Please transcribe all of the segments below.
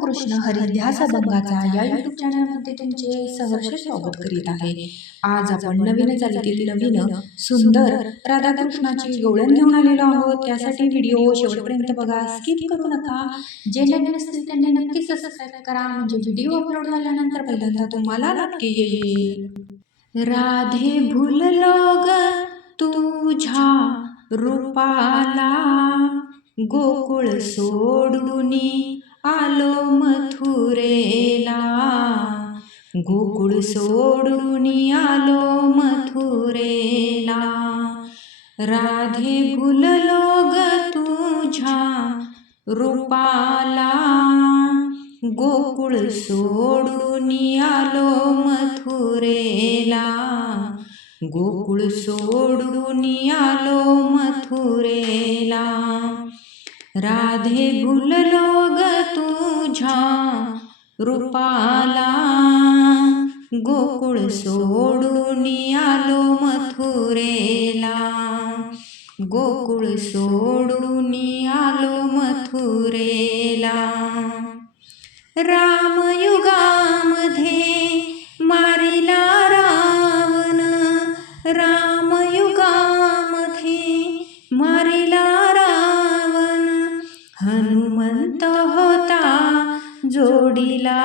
रामकृष्ण हरिध्यास अभंगाचा या यूट्यूब चॅनलमध्ये तुमचे सहर्ष स्वागत करीत आहे। आज आपण नवीन चालीतील नवीन सुंदर राधाकृष्णाची गवळण घेऊन आलेलो आहोत। त्यासाठी व्हिडिओ शेवटपर्यंत बघा, स्किप करू नका। जे नवीन असतील त्यांनी नक्की सबस्क्राइब करा, म्हणजे व्हिडिओ अपलोड झाल्यानंतर पहिल्यांदा तुम्हाला नक्की येईल। राधे भुललो ग तुझ्या रूपाला, गोकुळ सोडून आलो मथुरेला, गोकुळ सोडून आलो मथुरेला। राधे भुललो ग तुझ्या रूपाला, गोकुळ सोडून आलो मथुरेला, गोकुळ सोडून आलो मथुरेला। राधे भुललो ग तुझ्या रूपाला, गोकुळ सोडून आलो मथुरेला, गोकुळ सोडून आलो मथुरेला। रामयुगामध्ये मारिला रावण, रामयुगामध्ये मारिला रावण, हनुमंत होता जोडीला,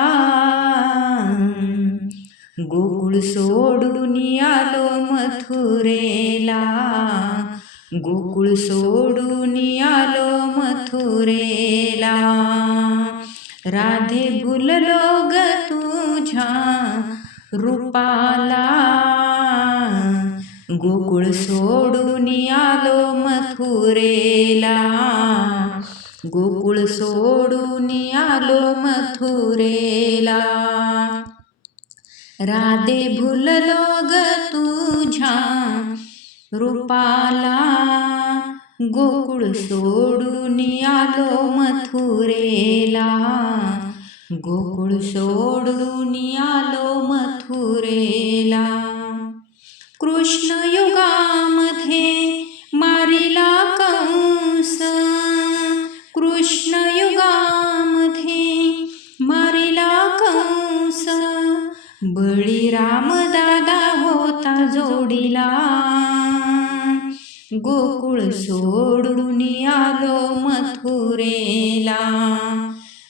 गोकुळ सोडून आलो मथुरेला, गोकुळ सोडून आलो मथुरेला। राधे भुललो ग तुझ्या रूपाला, गोकुळ सोडून आलो मथुरेला, गोकुळ सोडून आलो मथुरेला। राधे भुललो ग तुझ्या रूपाला, गोकुळ सोडून आलो मथुरेला, गोकुळ सोडून आलो मथुरेला। कृष्ण युगामध्ये मारिला कंस, कृष्ण युगामध्ये मारिला कंस, बळीराम दादा होता जोडीला, गोकुळ सोडून आलो मथुरेला,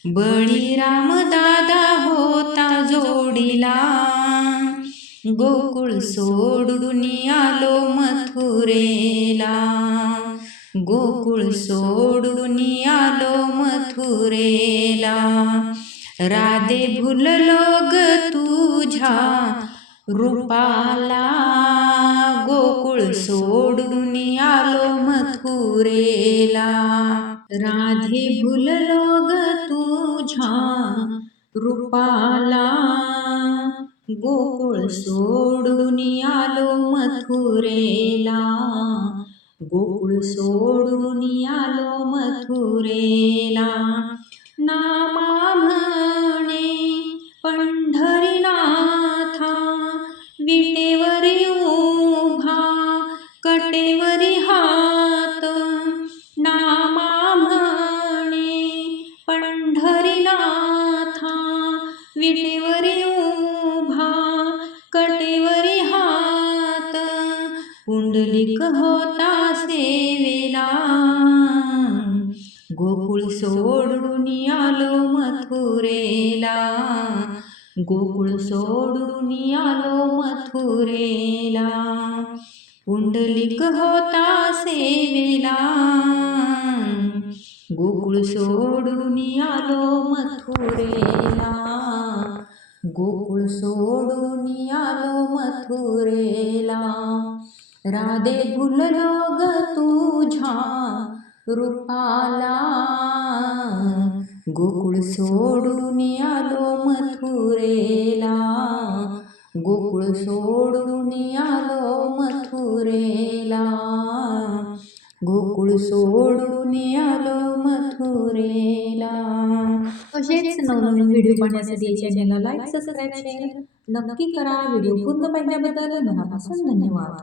बळीराम दादा होता जोडीला, गोकुळ सोडून आलो मथुरेला, गोकुळ सोडून आलो मथुरेला। राधे भुललो ग तुझ्या रूपाला, गोकुळ सोडून आलो मथुरेला। राधे भुललो ग तुझ्या रूपाला, गोकुळ सोडून आलो मथुरेला, गोकुळ सोडून आलो मथुरेला। नामा म्हणे पंढरीनाथा, विटेवरी उभा कटेवरी हात, नामा म्हणे पंढरीनाथा, विटेवरी उभा कटेवरी हात, पुंडलिक होता सेवेला, गोकुळ सोडून आलो मथुरेला, गोकुळ सोडून आलो मथुरेला, पुंडलिक होता सेवेला, गोकुळ सोडून आलो मथुरेला, गोकुळ सोडून आलो मथुरेला। राधे भुललो ग तुझ्या रूपाला, गोकुळ सोडून आलो मथुरेला, गोकुळ सोडून आलो मथुरेला, गोकुळ सोडून आलो मथुरेला। असेच नवनवीन व्हिडिओ पाहण्यासाठी चॅनलला लाईक, सबस्क्राईब, शेअर नक्की करा। व्हिडिओ पूर्ण पाहिल्याबद्दल मनापासून धन्यवाद।